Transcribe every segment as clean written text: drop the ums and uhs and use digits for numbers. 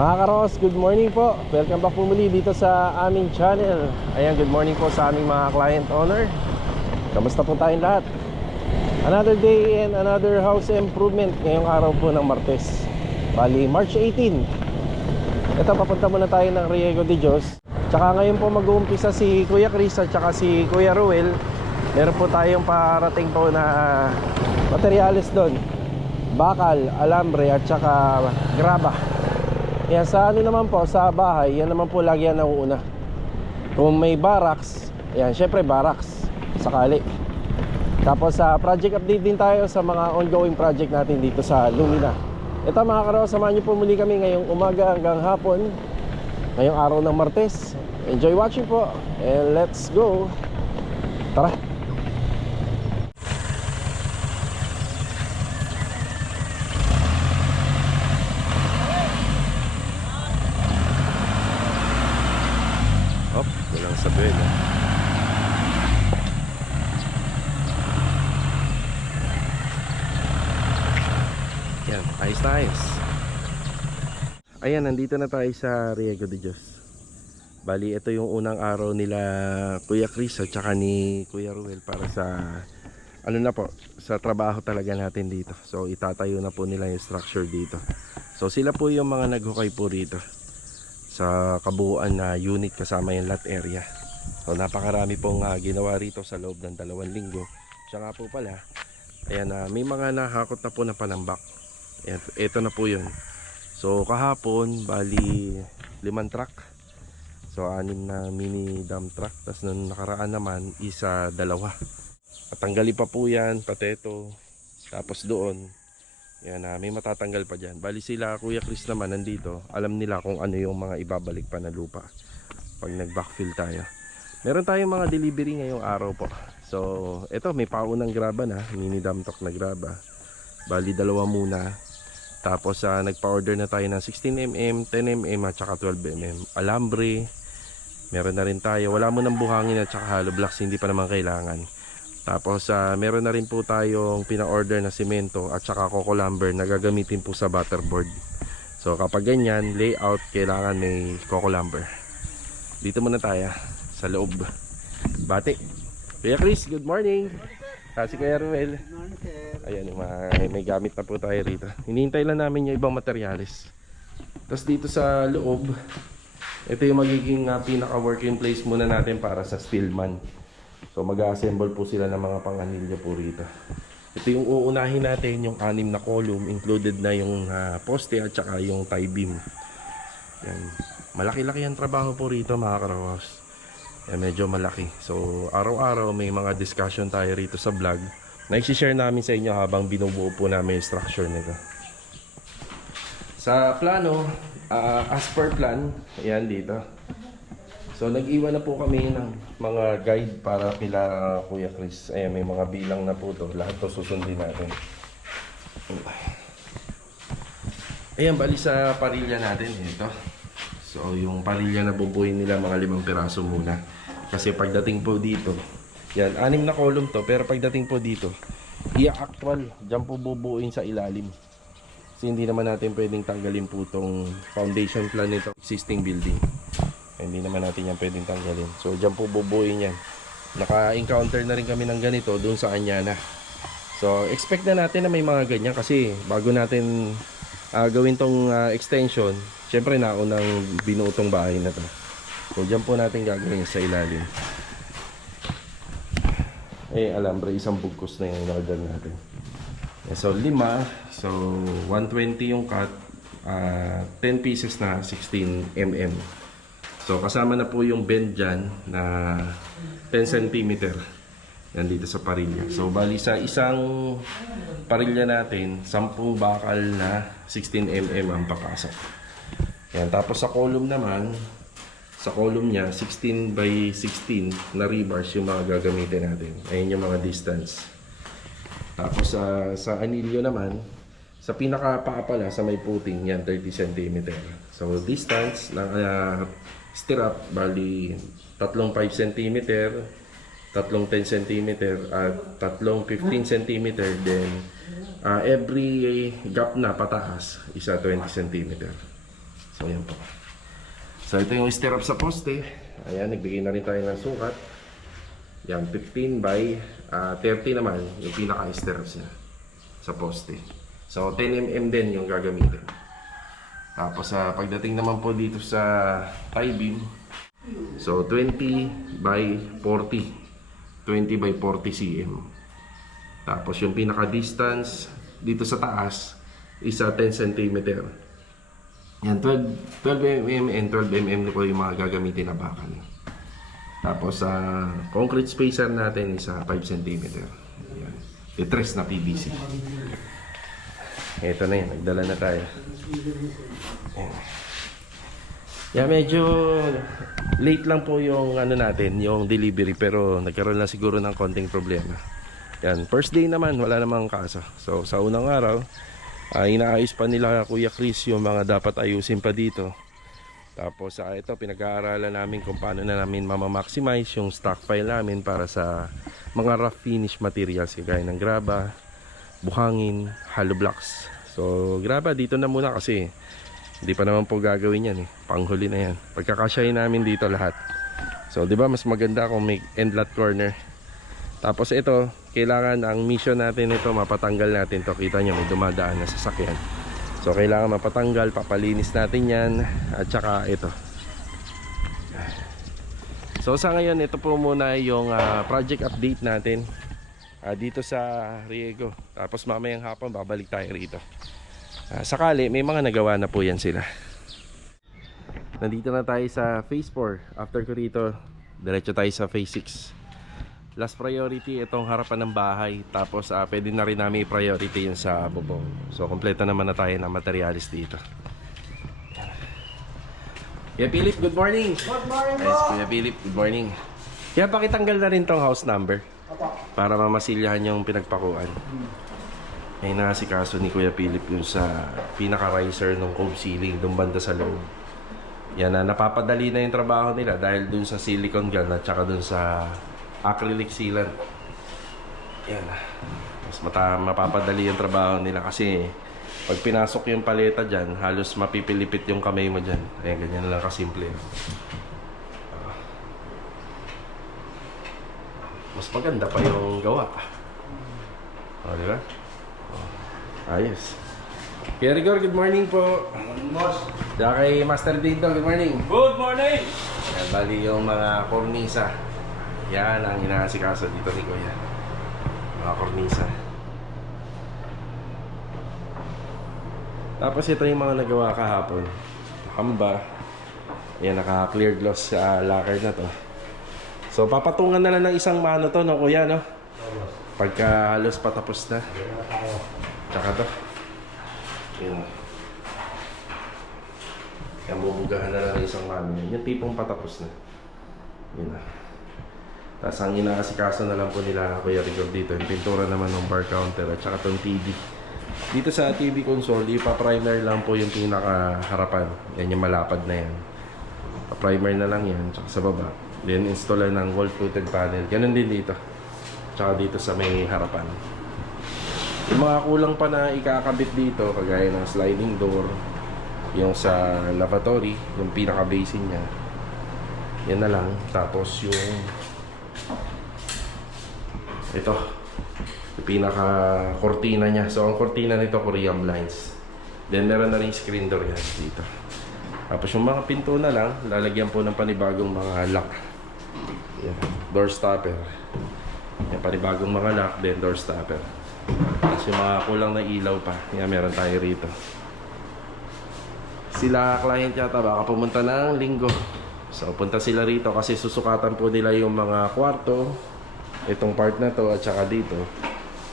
Mga karos, good morning po. Welcome back po muli dito sa aming channel. Ayan, good morning po sa aming mga client owner. Kamusta po tayong lahat? Another day and another house improvement ngayong araw po ng Martes. Bali, March 18. Ito, papunta muna tayo ng Riego de Dios. Tsaka ngayon po mag-uumpisa si Kuya Chris at tsaka si Kuya Ruel. Meron po tayong parating po na materyales doon. Bakal, alambre at tsaka graba. Yan, sa ano naman po, sa bahay, yan naman po lagi yan nauuna. Kung may barracks, yan, syempre barracks, sakali. Tapos sa project update din tayo sa mga ongoing project natin dito sa Lumina. Ito mga karaw, samahan niyo po muli kami ngayong umaga hanggang hapon, ngayong araw ng Martes. Enjoy watching po, and let's go. Tara! Walang sabihin Yan, ayos na ayos. Ayan, nandito na tayo sa Riego de Dios. Bali, ito yung unang araw nila Kuya Chris at saka ni Kuya Ruel para sa ano na po, sa trabaho talaga natin dito. So itatayo na po nila yung structure dito. So sila po yung mga naghukay po rito sa kabuuan na unit kasama yung lot area. So napakarami pong ginawa rito sa loob ng 2 linggo. Siya nga po pala, ayan, may mga nahakot na po na panambak. Ayan, ito na po yun. So kahapon, bali 5 truck. So 6 na mini dump truck. Tapos nung nakaraan naman, isa 2. At tanggali pa po yan, pateto. Tapos doon, yan, may matatanggal pa dyan. Bali sila Kuya Chris naman nandito. Alam nila kung ano yung mga ibabalik pa na lupa pag nag-backfill tayo. Meron tayong mga delivery ngayong araw po. So ito, may paunang graba na, mini dump truck na graba. Bali 2 muna. Tapos nagpa-order na tayo ng 16mm, 10mm at saka 12mm alambre. Meron na rin tayo, wala mo ng buhangin at saka hollow blocks, hindi pa naman kailangan. Tapos meron na rin po tayong pina-order na semento at saka coco lumber na gagamitin po sa butterboard. So kapag ganyan, layout, kailangan may coco lumber. Dito muna tayo sa loob. Bati. Kuya Chris, good morning. Si Kuya Ruel. Ayan, may gamit na po tayo rito. Hinihintay lang namin yung ibang materyales. Tapos dito sa loob, ito yung magiging pinaka-working place muna natin para sa steelman. So mag-assemble po sila ng mga panganilyo po rito. Ito yung uunahin natin, yung 6 na column, included na yung poste at saka yung tie beam. Yan. Malaki-laki ang trabaho po rito mga karawas. Yan, medyo malaki. So araw-araw may mga discussion tayo rito sa vlog na i-share namin sa inyo habang binubuo po namin yung structure nito. Sa plano, as per plan, ayan dito. So nag-iwan na po kami ng mga guide para kila Kuya Chris. Ayan, may mga bilang na po to. Lahat to susundin natin. Ayan, bali sa parilya natin ito. So yung parilya na bubuin nila mga 5 piraso muna. Kasi pagdating po dito, yan, 6 na column to. Pero pagdating po dito, i-actual, dyan po bubuin sa ilalim. Kasi hindi naman natin pwedeng tanggalin po itong foundation plan nito existing building. Hindi naman natin yan pwedeng tanggalin. So dyan po bubuin yan. Naka-encounter na rin kami ng ganito doon sa Anyana. So expect na natin na may mga ganyan. Kasi bago natin gawin tong extension, syempre naunang binuotong bahay na to. So dyan po natin gagawin sa ilalim. Alambre, isang bugkos na yung order natin. So 5. So 120 yung cut, 10 pieces na 16mm. So kasama na po yung bend dyan na 10 cm. Yan dito sa parilya. So bali sa isang parilya natin, 10 bakal na 16mm ang pakasok. Yan, tapos sa column naman, sa column niya 16 by 16 na rebars yung mga gagamitin natin. Ayun yung mga distance. Tapos sa anilyo naman, sa pinaka-paa pala, sa may puting, yan 30 cm. So distance ng stirrup, bali 3 5 cm, 3 10 cm at 3 15 cm. Then every gap na pataas, isa 20 cm. So ayan po. So ito yung stirrup sa poste. Ayan, nagbigay na rin tayo ng sukat. Yan, 15 by 30 naman yung pinaka-stirrups niya sa poste. So 10 mm din yung gagamitin. Tapos pagdating naman po dito sa tie beam, so 20 by 40. 20 by 40 cm. Tapos yung pinaka-distance dito sa taas is 10 cm. Yan, 12 mm and 12 mm po yung mga gagamitin na bakal. Tapos concrete spacer natin is 5 cm. Yan. Itres na PVC. Ito na yan, nagdala na tayo. Yan. Yeah, medyo late lang po yung ano natin, yung delivery, pero nagkaroon lang siguro ng konting problema. Yan, first day naman, wala namang kaso. So sa unang araw, inaayos pa nila Kuya Chris yung mga dapat ayusin pa dito. Tapos ito, pinag-aaralan namin kung paano na namin mamamaximize yung stockpile namin para sa mga rough finish materials kagaya ng graba, buhangin, hollow blocks. So graba dito na muna kasi hindi pa naman po gagawin yan panghuli na yan. Pagkakasyahin namin dito lahat. So di ba mas maganda kung may end lot corner. Tapos ito, kailangan ang mission natin ito, mapatanggal natin to. Kita nyo, may dumadaan na sasakyan. So kailangan mapatanggal, papalinis natin yan. At saka ito. So sa ngayon, ito po muna yung project update natin dito sa Riego. Tapos mamayang hapon, babalik tayo rito. Sakali, may mga nagawa na po yan sila. Nandito na tayo sa phase 4. After ko rito, diretso tayo sa phase 6. Last priority itong harapan ng bahay. Tapos pwede na rin namin i-priority yun sa bubong. So kompleto naman na tayo ng materialis dito. Kuya Philip, good morning. Good morning po. Yes, Kuya Philip, good morning. Kaya pakitanggal na rin tong house number para mamasilyahan yung pinagpakuan. Ay nakasikaso ni Kuya Philip yung sa pinaka-riser ng cove ceiling doon banda sa loob. Yan na napapadali na yung trabaho nila dahil dun sa silicone gun at saka dun sa acrylic sealant. Yan. Mas mapapadali yung trabaho nila kasi pag pinasok yung paleta dyan, halos mapipilipit yung kamay mo dyan. Ayan, ganyan lang kasimple. Mas maganda pa yung gawa. O, di ba? Ayos. Kuya Rigor, good morning po. Good morning, boss. Saka kay Master Dito, good morning. Good morning. Yan, bali yung mga kornisa. Yan ang inaasikaso dito ni Kuya. Mga kornisa. Tapos ito yung mga nagawa kahapon. Hamba. Yan, naka-clear gloss sa lacquer na to. So papatungan na lang ng isang mano to, no Kuya, no? Pagka halos patapos na. Tsaka to. Yan. Yan, bubugahan na lang ng isang mano. Yung tipong patapos na. Yan na. Tapos ang inaasikaso na lang po nila Kuya Rigor dito, yung pintura naman ng bar counter at saka itong TV. Dito sa TV console, ipa-primer lang po yung pinakaharapan. Yan yung malapad na yan. Pa-primer na lang yan, tsaka sa baba. Then installer ng wall-footed panel. Ganun din dito. Tsaka dito sa may harapan. Yung mga kulang pa na ikakabit dito, kagaya ng sliding door, yung sa lavatory, yung pinaka-basin niya. Yan na lang. Tapos yung ito, yung pinaka-kortina niya. So, ang kortina nito, Korean blinds. Then, meron na rin screen door yan dito. Tapos, yung mga pinto na lang, lalagyan po ng panibagong mga lock. Yan, door stopper. Yan, panibagong mga lock, then door stopper. Tapos, yung mga kulang na ilaw pa. Yan, meron tayo rito. Sila, client yata, baka pumunta ng linggo. So, punta sila rito kasi susukatan po nila yung mga kwarto, itong part na to at saka dito.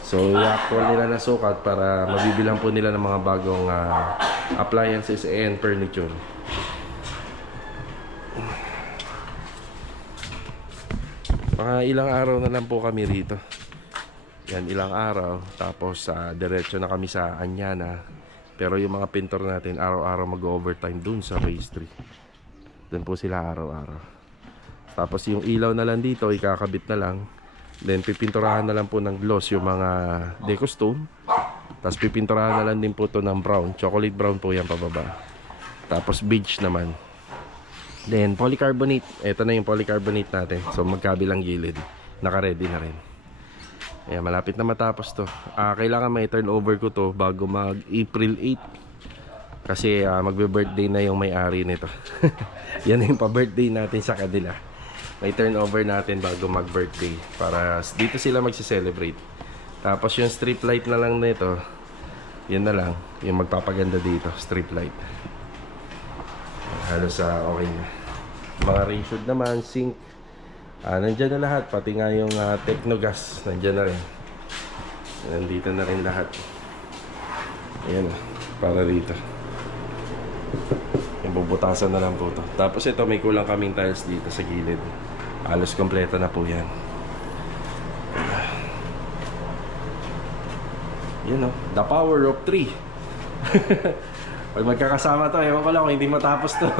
So i-actual nila na sukat para mabibilang po nila ng mga bagong appliances and furniture. Mga ilang araw na lang po kami rito. Yan, ilang araw. Tapos diretso na kami sa Anyana. Pero yung mga pintor natin araw-araw mag-overtime dun sa phase 3. Dun po sila araw-araw. Tapos yung ilaw na lang dito ikakabit na lang. Then pipinturahan na lang po ng gloss yung mga deco stone. Tapos pipinturahan na lang din po to ng brown. Chocolate brown po yan pababa. Tapos beige naman. Then polycarbonate. Ito na yung polycarbonate natin. So magkabilang gilid. Naka-ready na rin. Ayan, malapit na matapos to. Kailangan may turnover ko to bago mag April 8. Kasi magbe-birthday na yung may-ari nito. Yan yung pa-birthday natin sa kanila. May turnover natin bago mag-birthday. Para dito sila magsi-celebrate. Tapos yung strip light na lang nito, yun na lang. Yung magpapaganda dito, strip light. Halos okay na. Mga rain shoot naman, sink. Nandyan na lahat. Pati nga yung Technogas, nandyan na rin. Nandito na rin lahat. Ayan, para dito. Yung bubutasan na lang po to. Tapos ito, may kulang kaming tiles dito sa gilid. Halos kompleto na po yan. Yun o, the power of 3. Pag magkakasama to, ewan ko lang kung hindi matapos to.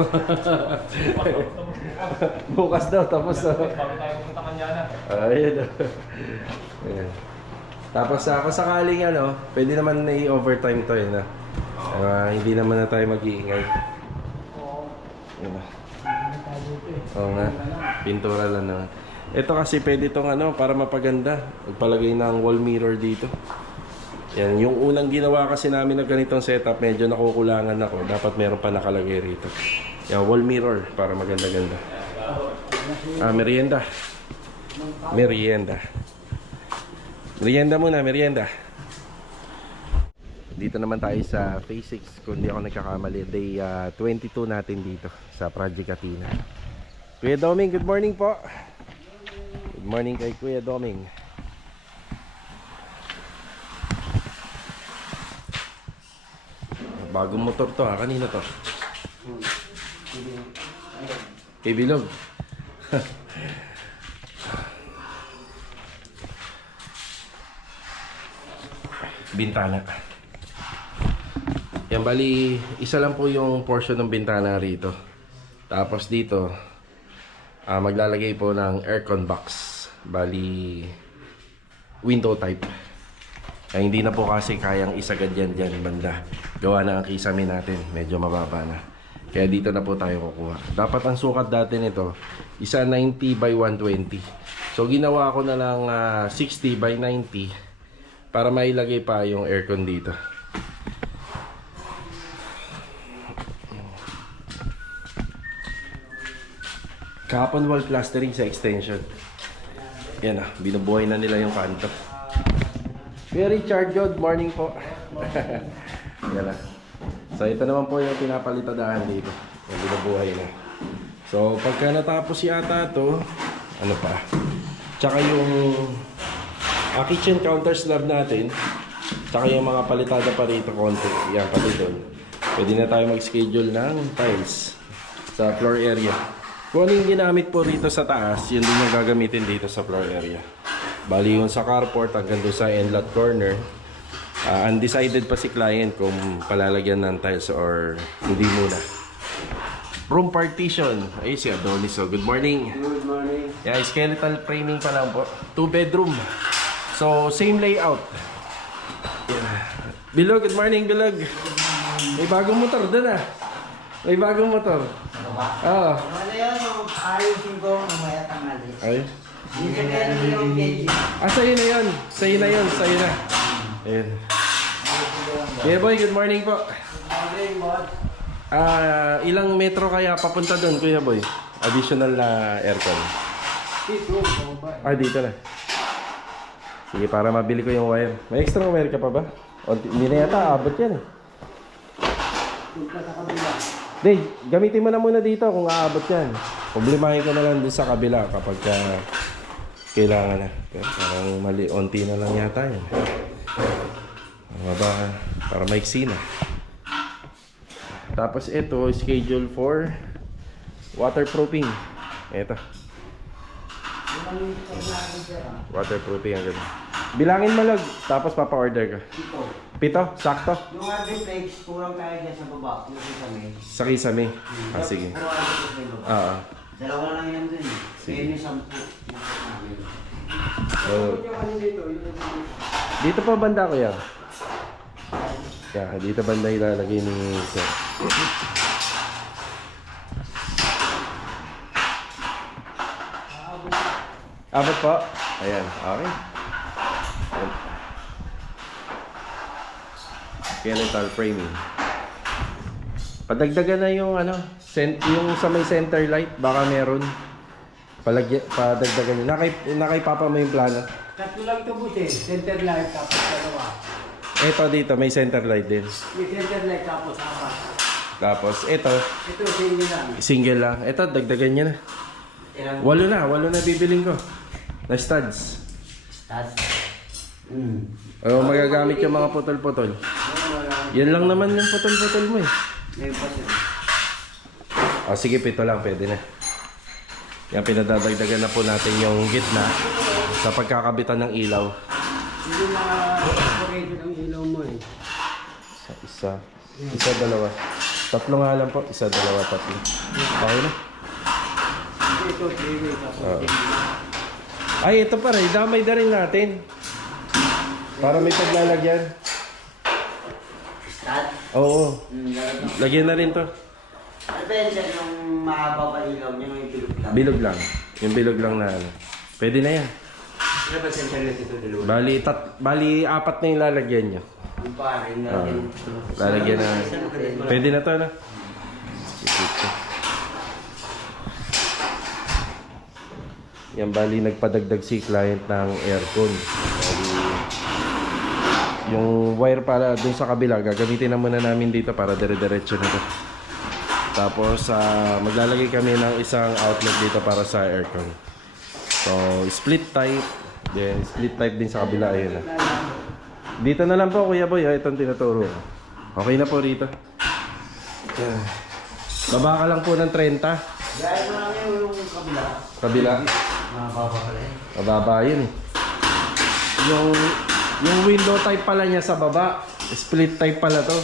Bukas daw, tapos to. Bago tayo pumunta kanya na. Ayun. Ayan. Tapos kung sakaling pwede naman na i-overtime to na. Hindi naman na tayo mag-iingay. Yun na. Oo nga. Pintura lang naman. Ito kasi pwede itong para mapaganda. Magpalagay ng wall mirror dito. Yan, yung unang ginawa kasi namin na ganitong setup, medyo nakukulangan ako. Dapat meron pa nakalagay rito. Yan, wall mirror para maganda-ganda. Merienda. Merienda. Merienda muna, merienda. Dito naman tayo sa Phase 6, kung di ako nagkakamali. Day 22 natin dito sa Project Athena. Kuya Doming, good morning po. Good morning kay Kuya Doming. Bagong motor to kanina to? Kay Bilog. Bintana. Yan, bali isa lang po yung portion ng bintana rito. Tapos dito maglalagay po ng aircon box. Bali window type. Ay, hindi na po kasi kayang isagad yan dyan banda. Gawa na ang kisame natin, medyo mababa na. Kaya dito na po tayo kukuha. Dapat ang sukat dati nito, isa 90 by 120. So ginawa ko na lang 60 by 90 para mailagay pa yung aircon dito. Kahapon wall plastering sa extension. Yan binubuhay na nila yung kanto. Kuya Richard, good morning po. Yan na. So ito naman po yung pinapalitadahan dito. Yung binubuhay na. So pagka natapos yata to, ano pa? Tsaka yung kitchen counter slab natin. Tsaka yung mga palitada pa rito konti. Yan pati doon. Pwede na tayo mag-schedule ng tiles sa floor area. Kung ano yung ginamit po rito sa taas, yun din yung gagamitin dito sa floor area. Bali yung sa carport hanggang doon sa inlet corner. Undecided pa si client kung palalagyan ng tiles or hindi muna. Room partition. Ay si Adonis. So good morning. Good morning. Yeah, skeletal framing pa lang po. 2 bedroom. So same layout. Yeah. Bilog, good morning Bilog. May bagong motor doon May bagong motor. Oo. Ano yan? Ayusin ko mamaya tanghali. Ay. Dito meron yung engine. Sa'yo na yun. Sa'yo na yun. Sa'yo na. Ayun. Yeah boy, good morning po. Okay, boss. Ilang metro kaya papunta doon, Kuya Boy? Additional na aircon. Dito na. Sige, para mabili ko yung wire. May extra wire ka pa ba? O, hindi na yata, abot yan Punta sa kabila. Dave, gamitin mo na muna dito kung aabot yan. Problemahin ko na lang doon sa kabila kapag kailangan na. Pero parang mali, onti na lang yata yan. Para maiksi na. Tapos ito, schedule for waterproofing. Ito. Waterproofing ang ganda. Bilangin mo lang, tapos papa-order ka. Pito, sakto? Yung RD-Flex, kurang tayo dyan sa baba. Yung kisame. Sa kisame. Sige. Puro RD-Flex na yung baba. Oo. Dalawa lang yan dun eh. Sige. Kaya yung 10. So, dito pa banda ko yan. Yan, dito banda ilalagay ni Sir. Abot po. Ayan, okay. Ayan. Skeletal framing. Padagdagan na yung ano, yung sa may center light, baka meron. Padagdagan nyo. Nakay papa mo yung plano. Tatlo lang ito buti. Center light tapos dalawa. Ito dito, may center light din. May center light tapos apat. Tapos ito, Ito single lang. single lang. Ito, dagdagan nyo na. Walo na bibiling ko. Na studs. Stats. O magagamit yung mga putol-putol. Yan lang naman yung putol-putol mo eh. May pa siya. O sige, pito lang, pwede na. Yan, pinadadagdagan na po natin yung gitna sa pagkakabitan ng ilaw. Hindi na-operate ang ilaw mo eh. Isa, dalawa. Tatlo nga lang po. Isa, dalawa, tatlo. Okay na. Ito, 3-way tapos. Oo. Ay, ito pa rin. Damay na rin natin. Para may paglalagyan. Stats. Oo. Laro. Lagyan na rin to. Ano ba yan, sir? Yung mahaba pa ilaw niya, may bilog lang. Bilog lang. Yung bilog lang na ano. Pwede na yan. Ano ba center light ito? Dalawa. Bali, apat na yung lalagyan nyo. Yung paring natin. Lalagyan na. Pwede na to, no? Yan, bali, nagpadagdag si client ng aircon. Bali, yung wire para dun sa kabila, gagamitin na muna namin dito para dire-diretso na to. Tapos, maglalagay kami ng isang outlet dito para sa aircon. So, split type. Then, split type din sa kabila. Ayun na. Dito na lang po, Kuya Boy. Itong tinuturo. Okay na po rito. Yan. Baba ka lang po ng 30. Gaya mo lang yung kabila. Kabila. Mahaba pa pala eh. Mababa yun eh. Yung window type pala niya sa baba. Split type pala to.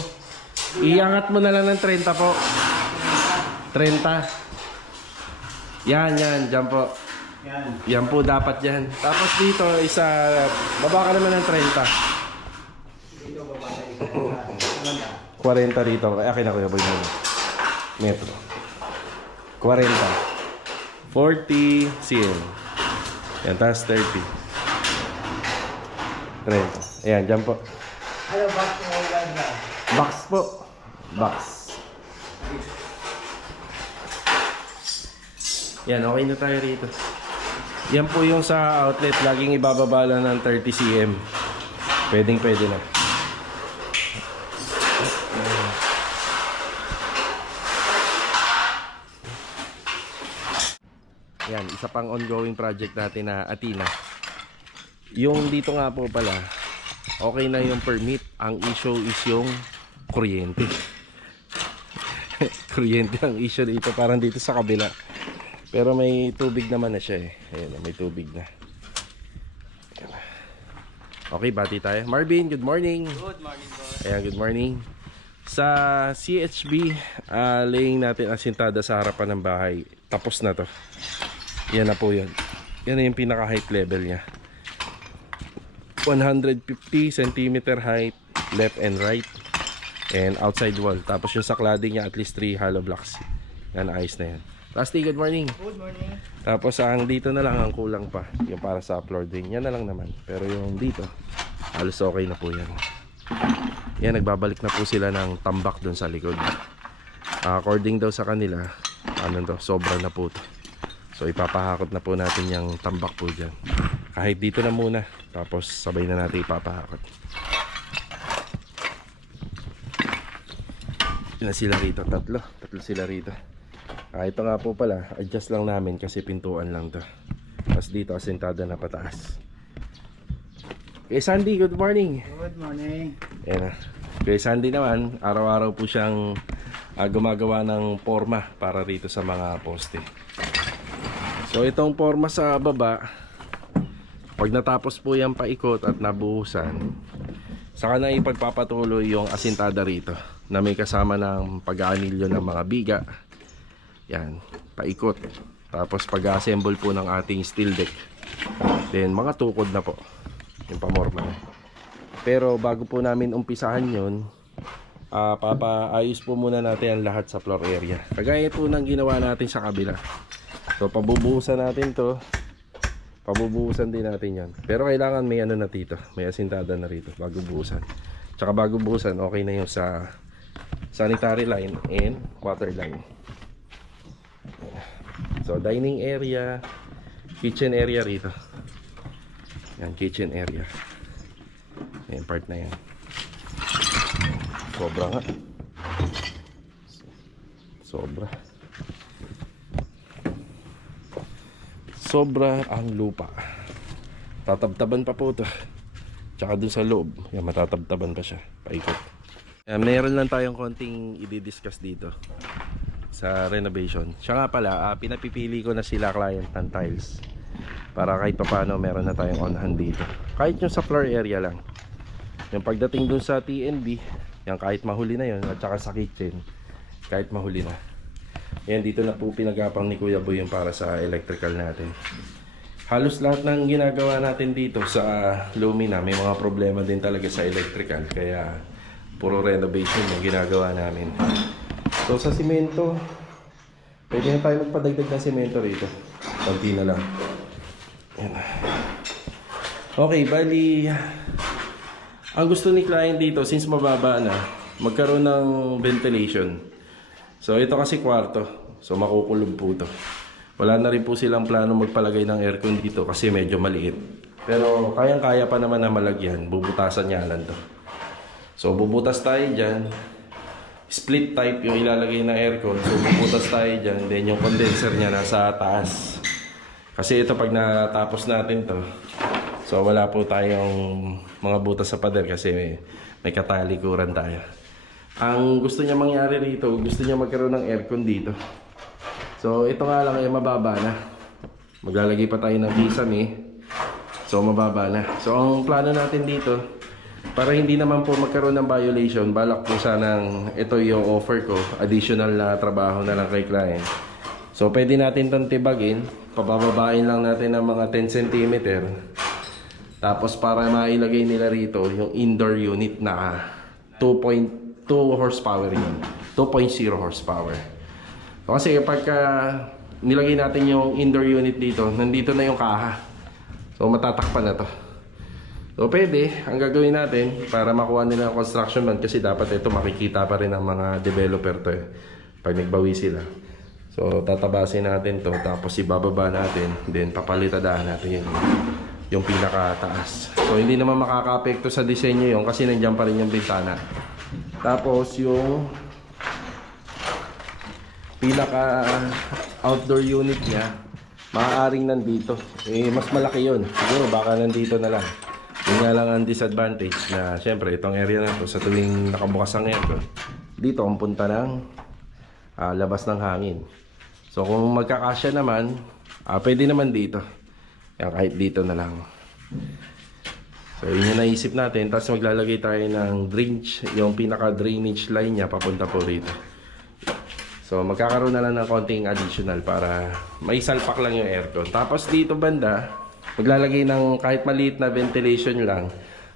Iangat mo na lang ng 30 po. 30. Yan. Diyan po. Yan. Yan po dapat yan. Tapos dito, baba ka naman ng 30. 40 rito. Ay, akin ako yung muna. Metro. 40. 40 cm. Yan, tapos 30. 30. Ayan, dyan po. Ano ba ito? Box po. Box. Yan, okay na tayo rito. Yan po yung sa outlet. Laging ibababa lang ng 30 cm. Pwede na. Yan, isa pang ongoing project natin na Athena. Yung dito nga po pala, okay na yung permit. Ang issue is yung kuryente. Kuryente ang issue dito, parang dito sa kabila. Pero may tubig naman na siya eh. Ayan, may tubig na. Ayan. Okay, bati tayo. Marvin, good morning. Good morning, boss. Ayan, good morning. Sa CHB, laying natin asintada sa harapan ng bahay. Tapos na to. Yan na po yun. Yan na yung pinaka height level niya. 150 cm height, left and right. And outside wall. Tapos yung sa cladding niya, at least 3 hollow blocks. Yan, ayos na yan. Rusty, good morning. Good morning. Tapos ang dito na lang ang kulang pa. Yung para sa floor drain. Yan na lang naman. Pero yung dito, halos okay na po yan. Yan, nagbabalik na po sila ng tambak doon sa likod. According daw sa kanila, sobra na po to. So ipapahakot na po natin yung tambak po dyan. Kahit dito na muna. Tapos sabay na natin ipapahakot. Yun na sila rito. Tatlo sila rito. Ito nga po pala, adjust lang namin kasi pintuan lang to. Tapos dito asentada na pataas. Kay Sandy, good morning. Good morning. Ayan na. Kay Sandy naman, araw-araw po siyang gumagawa ng forma para rito sa mga poste. So itong forma sa baba, pag natapos po yung paikot at nabuhusan, saka na ipagpapatuloy yung asintada rito na may kasama ng pag-aanilyo ng mga biga. Yan, paikot. Tapos pag-assemble po ng ating steel deck. Then mga tukod na po yung pamorma. Pero bago po namin umpisahan yun, papaayos po muna natin ang lahat sa floor area. Kagaya po ng ginawa natin sa kabila. So pabubuhusan natin to. Pabubuhusan din natin yan. Pero kailangan may ano na dito, may asintada na rito bago buhusan. Tsaka bago buhusan, okay na yung sa sanitary line and water line. So dining area, kitchen area rito. Yan, kitchen area. Yan, part na yan. Sobra nga. Sobra. Sobra ang lupa. Tatabtaban pa po ito. Tsaka dun sa loob, yan, matatabtaban pa siya. Paikot. Meron lang tayong konting i-discuss dito sa renovation. Siya nga pala, pinapipili ko na sila client ng tiles. Para kahit paano meron na tayong on hand dito. Kahit yung sa floor area lang. Yung pagdating dun sa TNB, yan kahit mahuli na yun. At saka sa kitchen, kahit mahuli na. Yan, dito na po pinagapang ni Kuya Boy yung para sa electrical natin. Halos lahat ng ginagawa natin dito sa Lumina, may mga problema din talaga sa electrical. Kaya puro renovation yung ginagawa namin. So sa simento, pwede na tayo magpadagdag ng simento rito. Kunti na lang. Yan. Okay, bali ang gusto ni client dito, since mababa na, magkaroon ng ventilation. So ito kasi kwarto, so makukulob po ito. Wala na rin po silang plano magpalagay ng aircon dito kasi medyo maliit. Pero kayang-kaya pa naman na malagyan, bubutasan niya lang to. So bubutas tayo dyan, split type yung ilalagay na aircon. So bubutas tayo dyan, then yung condenser niya nasa taas. Kasi ito pag natapos natin to, so wala po tayong mga butas sa pader kasi may katalikuran tayo. Ang gusto niya mangyari rito, gusto niya magkaroon ng aircon dito. So ito nga lang ay mababa na. Maglalagay pa tayo ng kisame. So mababa na. So ang plano natin dito, para hindi naman po magkaroon ng violation, balak po sanang ito yung offer ko, additional na trabaho na lang kay client. So pwede natin itong tibagin, pabababain lang natin ng mga 10 cm. Tapos para mailagay nila rito yung indoor unit na 2.2 horsepower yun. 2.0 horsepower. So, kasi pagka nilagay natin yung indoor unit dito, nandito na yung kaha. So matatakpan na to. So pwede, ang gagawin natin para makuha nila ang construction loan, kasi dapat ito makikita pa rin ng mga developer to pag nagbawi sila. So tatabasin natin to, tapos ibababa natin, then papalitadahan natin yung pinakataas. So hindi naman makaka-apekto sa disenyo yun kasi nandiyan pa rin yung bintana. Tapos yung pinaka outdoor unit niya, maaaring nandito. Mas malaki yun. Siguro baka nandito na lang. Yun nga lang ang disadvantage na syempre itong area na to, sa tuwing nakabukas ang aircon, dito ang punta ng labas ng hangin. So kung magkakasya naman, pwede naman dito. Yan, kahit dito na lang. So yun yung naisip natin. Tapos maglalagay tayo ng drainage, yung pinaka drainage line niya papunta po rito. So magkakaroon na lang ng konting additional para may salpak lang yung aircon. Tapos dito banda, maglalagay ng kahit maliit na ventilation lang.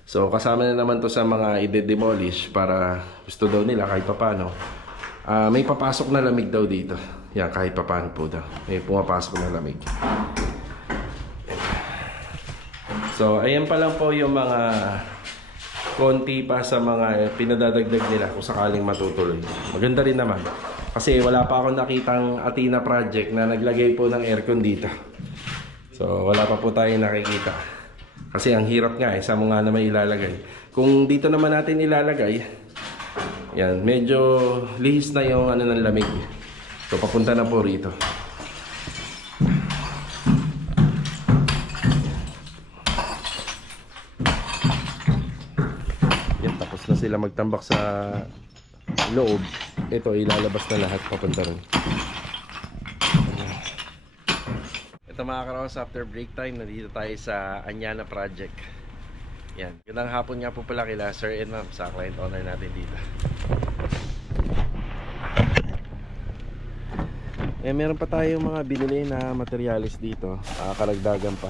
So kasama na naman to sa mga i-demolish para gusto daw nila kahit papano. May papasok na lamig daw dito. Yan, kahit papano po daw. May pumapasok na lamig. So ayan pa lang po yung mga konti pa sa mga pinadadagdag nila kung sakaling matutuloy. Maganda rin naman. Kasi wala pa akong nakitang Athena project na naglagay po ng aircon dito. So wala pa po tayong nakikita. Kasi ang hirap nga sa mga naman ilalagay. Kung dito naman natin ilalagay, yan, medyo lihis na yung ano ng lamig. So papunta na po rito. Yan, tapos na sila magtambak sa loob. Ito ilalabas na lahat papunta rin. Ito mga karawas, after break time, nandito tayo sa Anyana project. Yan, gandang hapon nga po pala kila Sir and Ma'am sa client owner natin dito. Meron pa tayong mga binili na materialis dito, karagdagan pa.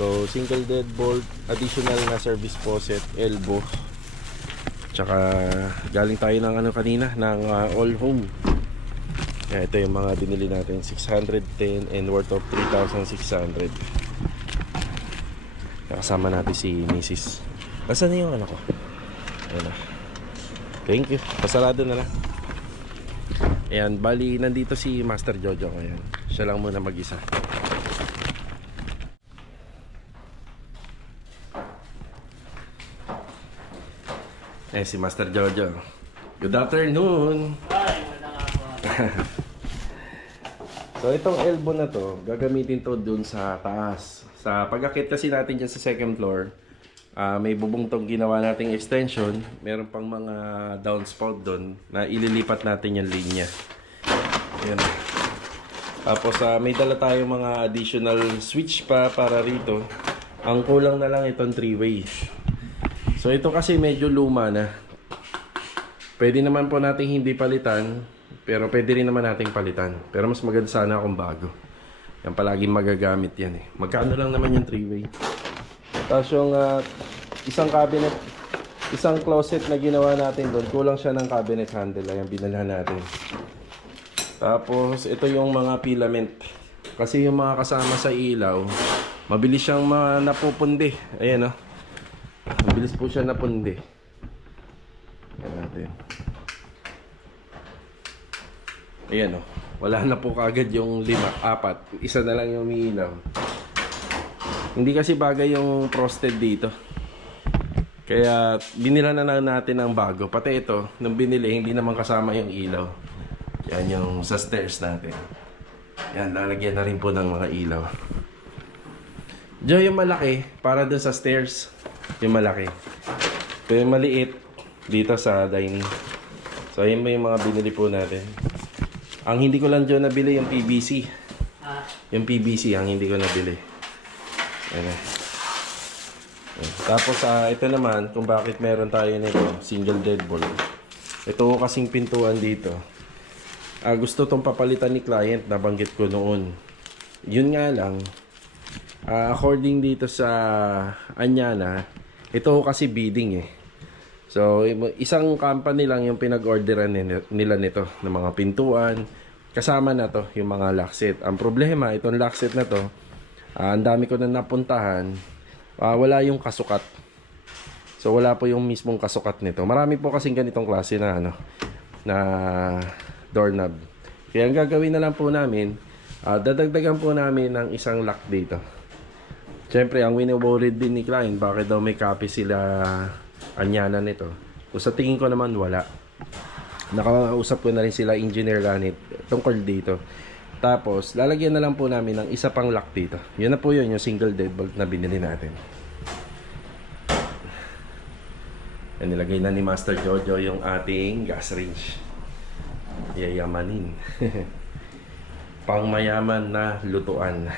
So single deadbolt, additional na service faucet, elbow. Tsaka galing tayo ng ano kanina, ng All Home. Kaya ito yung mga binili natin, 610 and worth of 3,600. Kasama natin si Mrs. Nasaan na yung ano ko? Ayan na. Thank you. Pasarado na lang. Ayan, bali nandito si Master Jojo ngayon. Siya lang muna mag-isa. Si Master Jojo. Good afternoon. So itong elbow na to, gagamitin to dun sa taas. Sa pag-akit kasi natin dyan sa second floor, may bubong tong ginawa nating extension. Meron pang mga downspout dun na ililipat natin yung linya. Ayan. Tapos may dala tayong mga additional switch pa para rito. Ang kulang na lang itong 3-way. So ito kasi medyo luma na. Pwede naman po nating hindi palitan, pero pwede rin naman nating palitan. Pero mas maganda sana kung bago. Yan palaging magagamit yan eh. Magkano lang naman yung 3-way. Tapos yung isang cabinet, isang closet na ginawa natin doon, kulang siya ng cabinet handle. Ayan, binalhan natin. Tapos ito yung mga filament. Kasi yung mga kasama sa ilaw, mabilis siyang napupundi. Ayan o. Mabilis po siya napundi. Ayan natin. Ayan o. Wala na po kaagad yung 4. Isa na lang yung umiilaw. Hindi kasi bagay yung frosted dito. Kaya binila na lang natin ang bago. Pati ito, nung binili, hindi naman kasama yung ilaw. Yan yung sa stairs natin. Yan, lalagyan na rin po ng mga ilaw. Diyo yung malaki, para dun sa stairs. Yung malaki. Ito yung maliit dito sa dining. So ayun ba yung mga binili po natin. Ang hindi ko lang dyan nabili yung PVC. Yung PVC ang hindi ko nabili. Ayan. Tapos ito naman kung bakit meron tayo nito, single deadbolt. Ito kasing pintuan dito. Gusto tong papalitan ni client, nabanggit ko noon. Yun nga lang, according dito sa Anyana, ito kasi bidding eh. So, isang company lang yung pinag-orderan nila nito ng mga pintuan. Kasama na to yung mga lockset. Ang problema, itong lockset na to, ang dami ko na napuntahan, wala yung kasukat. So, wala po yung mismong kasukat nito. Marami po kasing ganitong klase na na doorknob. Kaya ang gagawin na lang po namin, dadagdagan po namin ng isang lock dito. Siyempre, ang wino-worried din ni client, bakit daw may copy sila Anyana nito. So, sa tingin ko naman wala. Nakausap ko na rin sila engineer ganit tungkol dito. Tapos, lalagyan na lang po namin ng isa pang lock dito. Yun na po yun, yung single deadbolt na binili natin. Yan, nilagay na ni Master Jojo yung ating gas range. Yayamanin. Pangmayaman na lutuan.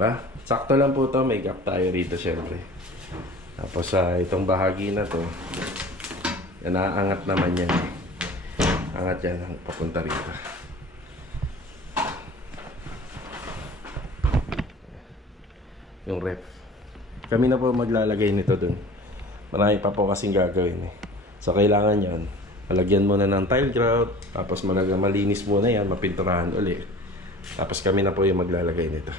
Ba? Sakto lang po to, may gap tayo rito syempre. Tapos itong bahagi na to, naangat naman yan. Angat yan papunta rito. Yung ref. Kami na po maglalagay nito dun. Marami pa po kasing gagawin eh. So kailangan yan, malagyan muna ng tile grout, tapos malinis muna yan, mapinturahan ulit. Tapos kami na po yung maglalagay nito.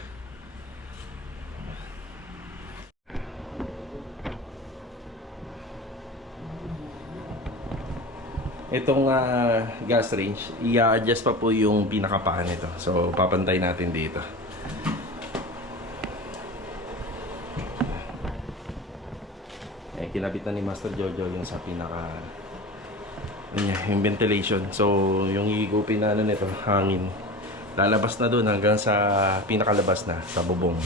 Itong gas range, i-adjust pa po yung pinakapaan nito. So, papantay natin dito. Kinabit na ni Master Jojo yung sa pinaka... yung ventilation. So, yung higupin na nito, hangin. Lalabas na dun hanggang sa pinakalabas na, sa bubong.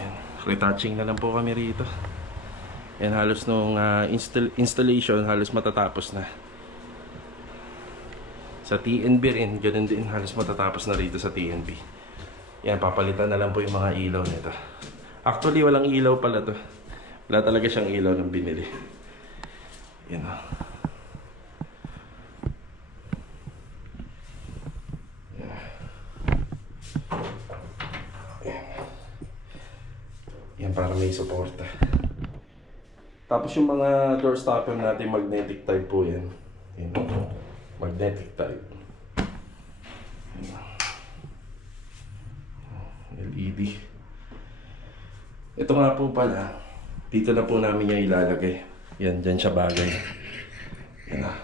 Ayan. Retouching na lang po kami rito. Yan, halos nung installation, halos matatapos na. Sa TNB rin, ganun din, halos matatapos na rito sa TNB. Yan, papalitan na lang po yung mga ilaw nito. Actually, walang ilaw pala to. Wala talaga siyang ilaw ng binili. Yan o. Yan, para may suporta. Tapos yung mga door stopper natin, magnetic type po yan. Yan. Magnetic type. LED. Ito nga po pala, dito na po namin yung ilalagay. Yan, dyan siya bagay. Yan na.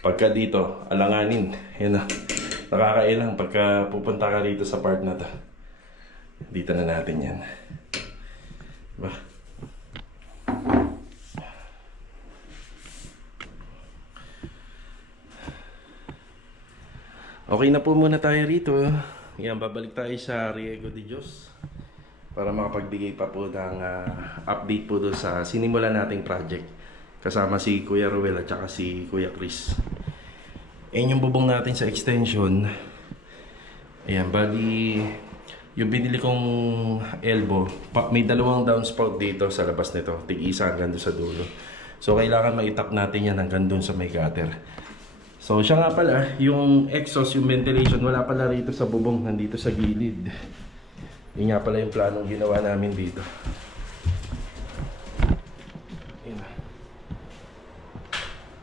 Pagka dito, alanganin. Yan na. Nakakailang pagka pupunta ka rito sa part na to. Dito na natin yan. Diba? Okay na po muna tayo rito. Yan, babalik tayo sa Riego de Dios para makapagbigay pa po ng update po doon sa sinimulan nating project kasama si Kuya Ruel at saka si Kuya Chris. Ayan yung bubong natin sa extension. Ayan, bali yung binili kong elbow, may dalawang downspout dito sa labas nito, tig-isa hanggang doon sa dulo. So kailangan maitap natin yan hanggang doon sa may gutter. So siya nga pala, yung exhaust, yung ventilation, wala pala rito sa bubong, nandito sa gilid. Yun nga pala yung planong ginawa namin dito. Ayan.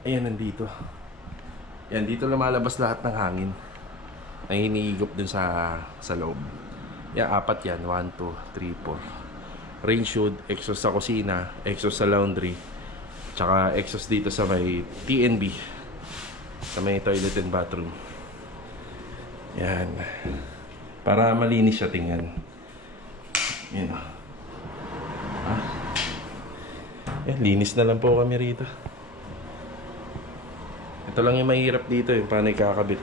Ayan, nandito. Yan, dito lumalabas lahat ng hangin. Ay hiniigop dun sa loob. Yan, 4 yan. 1, 2, 3, 4. Rain shoot, exhaust sa kusina, exhaust sa laundry, tsaka exhaust dito sa may TNB. Sa may toilet and bathroom. Yan. Para malinis siya tingnan. Yan o. Yan, linis na lang po kami rito. Ito lang yung mahirap dito, yung paano ikakabit.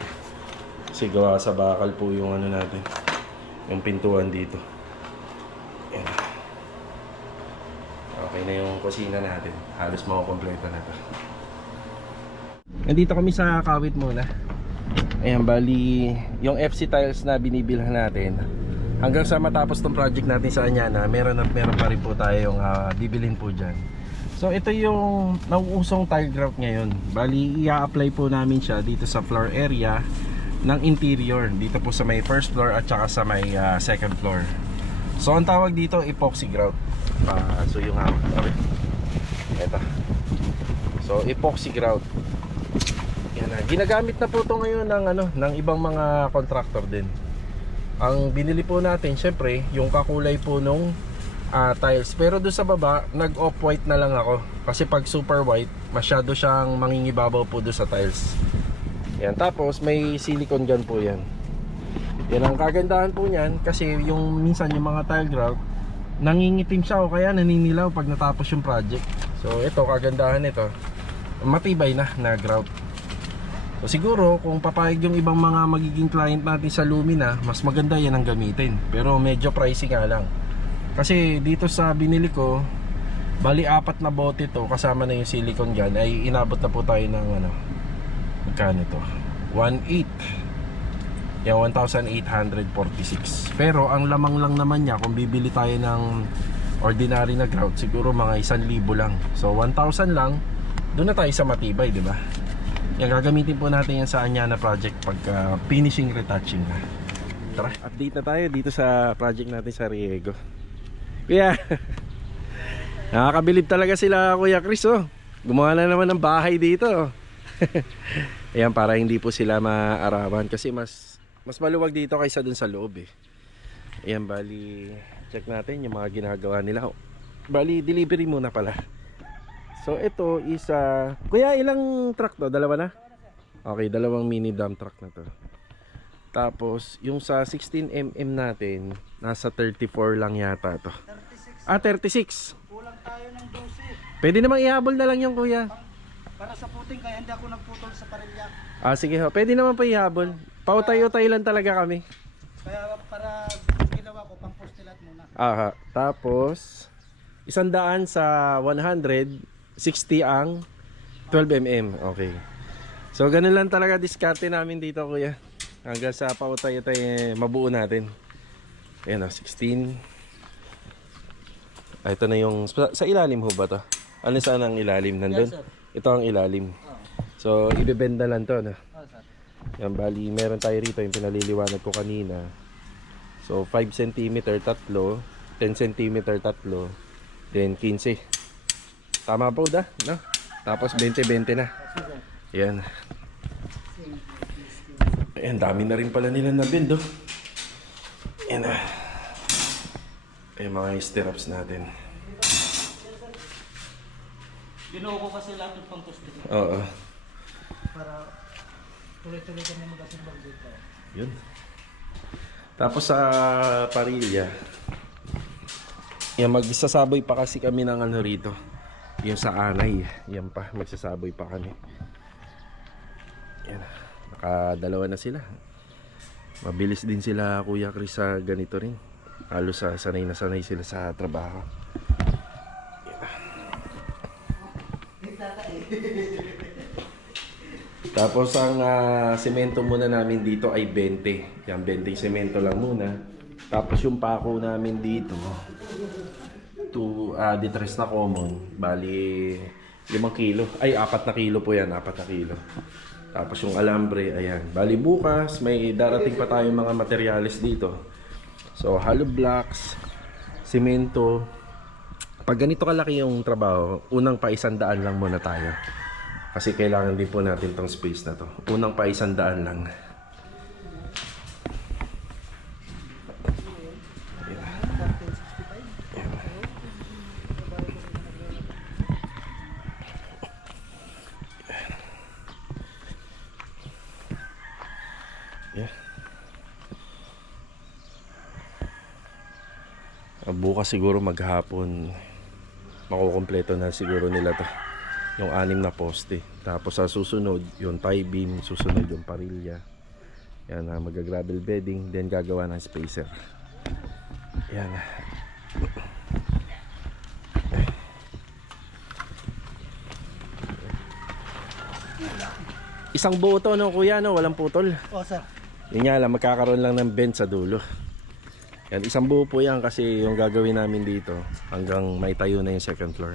Kasi gawa sa bakal po yung ano natin. Yung pintuan dito. Yan. Okay na yung kusina natin. Halos makukompleto na to. Nandito kami sa kawit muna. Ayan, bali yung FC tiles na binibilhan natin. Hanggang sa matapos tong project natin sa Anyana, meron pa rin po tayong bibilhin po dyan. So ito yung nauusong tile grout ngayon. Bali i-apply po namin siya dito sa floor area ng interior. Dito po sa may first floor at saka sa may second floor. So ang tawag dito epoxy grout. So yung ito. So epoxy grout. Yan na. Ginagamit na po ito ngayon ng ibang mga contractor din. Ang binili po natin, syempre, yung kakulay po nung tiles. Pero doon sa baba, nag-off-white na lang ako. Kasi pag super white, masyado siyang mangingibabaw po doon sa tiles. Yan. Tapos, may silicone gun po yan. Yan ang kagandahan po niyan. Kasi yung minsan yung mga tile grout, nangingitim siya o kaya naninilaw pag natapos yung project. So, ito, kagandahan nito. Matibay na grout. So siguro kung papayag yung ibang mga magiging client natin sa Lumina, mas maganda yan ang gamitin. Pero medyo pricey nga lang. Kasi dito sa binili ko, bali 4 na bote to kasama na yung silicone gun, ay inabot na po tayo ng magkano to? 1,800. Yan, 1,846. Pero ang lamang lang naman niya kung bibili tayo ng ordinary na grout, siguro mga 1,000 lang. So 1,000 lang, doon na tayo sa matibay, di ba? Yan, gagamitin po natin yan sa Anyana project pagka finishing retouching na. Tara, update na tayo dito sa project natin sa Riego. Kuya, nakakabilib talaga sila Kuya Chris, oh. Gumawa na naman ng bahay dito. Ayan, para hindi po sila maarawan kasi mas maluwag dito kaysa dun sa loob eh. Ayan, bali check natin yung mga ginagawa nila. Bali delivery muna pala. So ito is kuya, ilang truck to? Dalawa na? Okay, dalawang mini dump truck na to. Tapos yung sa 16mm natin, nasa 34 lang yata to. 36. 36. Kulang tayo ng 12. Pwede namang ihabol na lang yung kuya. Para sa puting, kaya hindi ako nagputol sa parilya. Sige ho, pwede naman pa ihabol. Pautay-utay lang talaga kami. Kaya para ginawa ko, pang postilat muna. Tapos 100 sa 100, 60 ang 12mm. Okay. So ganun lang talaga diskarte namin dito kuya. Hanggang sa pautay-utay mabuo natin. Ayan o, 16. Ito na yung sa ilalim ho ba to? Ano saan ang ilalim? Nandun? Yes, sir. Ito ang ilalim. So ibebenda lang to, no? Sir. Yan, bali meron tayo rito yung pinaliliwanag ko kanina. So 5 cm tatlo, 10 cm tatlo, then 15. Tama po da, no? Tapos 20-20 na. Yan. Ayan, dami na rin pala nila na build, oh. Yan na. Ayan mga stirrups natin. Binuo ko kasi lahat ng pang-poste. Oo. Para tuloy-tuloy kami mag-assemble dito. Yun. Tapos sa parilya, yan, magsasaboy pa kasi kami ng ano rito. Yung sa anay, yan pa, magsasaboy pa kami. Yan, nakadalawa na sila. Mabilis din sila Kuya Chris sa ganito rin. Halos sanay na sanay sila sa trabaho. Tapos ang semento muna namin dito ay 20. Yan, 20 semento lang muna. Tapos yung pako namin dito, ditres na common, bali 5 kilo. Ay, 4 na kilo po yan, 4 na kilo. Tapos yung alambre, ayan. Bali bukas, may darating pa tayong mga materyales dito. So, hollow blocks, semento. Pag ganito kalaki yung trabaho, unang pa 100 lang muna tayo. Kasi kailangan din po natin tong space na to. Unang pa 100 lang. Yeah. Bukas siguro maghapon makukumpleto na siguro nila to. Yung 6 na poste. Tapos sa susunod, yung tie beam, susunod yung parilya. Yan, mag-gravel bedding, then gagawa ng spacer. Yan. Isang buo to, no, kuya, no? Walang putol. O, sir. Yun nga lang, magkakaroon lang ng bend sa dulo. Yan, isang buo po yan kasi yung gagawin namin dito hanggang may tayo na yung second floor.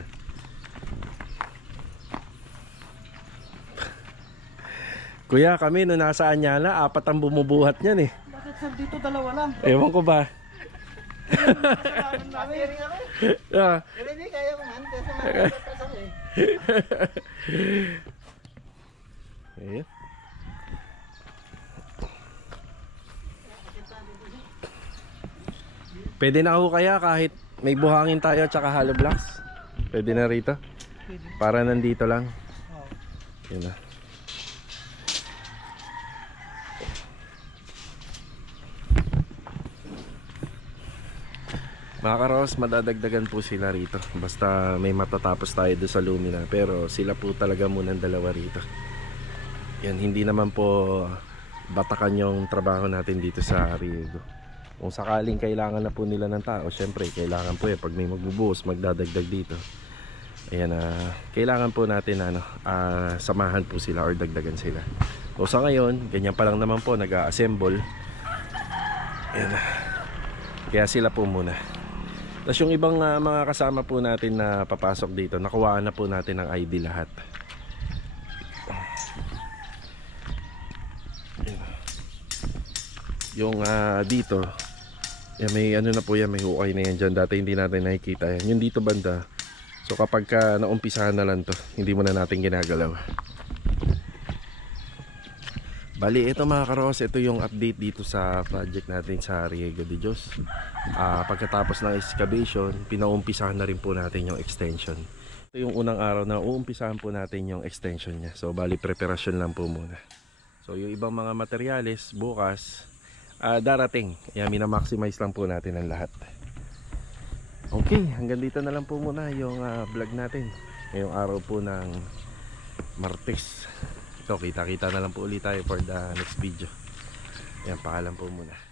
Kuya, kami nung nasa Anyala, 4 ang bumubuhat niyan eh. Bakit sir dito 2 lang? Ewan ko ba? Hindi kaya ko man. Kasi makakasal eh. Ayan. Pwede na ako kaya kahit may buhangin tayo at saka hollow blocks. Pwede na rito. Para nandito lang. Yun na. Mga karos, madadagdagan po sila rito. Basta may matatapos tayo doon sa Lumina. Pero sila po talaga muna ang dalawa rito. Yan, hindi naman po batakan yung trabaho natin dito sa Riego. Kung sakaling kailangan na po nila ng tao, syempre kailangan po pag may magbubuhos, magdadagdag dito. Ayan, kailangan po natin samahan po sila or dagdagan sila. O sa ngayon, ganyan pa lang naman po, nag-a-assemble. Ayan. Kaya sila po muna. Tapos yung ibang mga kasama po natin na papasok dito, nakuhaan na po natin ng ID lahat. Yung dito, yan, may ano na po yan, may hukay na yan dyan. Dati hindi natin nakikita yan. Yung dito banda, so kapag naumpisahan na lang to, hindi mo na natin ginagalaw. Bali, ito mga karos, ito yung update dito sa project natin sa Riego de Dios. Pagkatapos ng excavation, pinaumpisahan na rin po natin yung extension. Ito yung unang araw na uumpisahan po natin yung extension niya. So bali, preparasyon lang po muna. So yung ibang mga materyales, bukas, darating. Yan, minamaximize lang po natin ang lahat. Okay, hanggang dito na lang po muna yung vlog natin. Ngayong araw po ng Martes. So kita-kita na lang po ulit tayo for the next video. Yan, paalam po muna.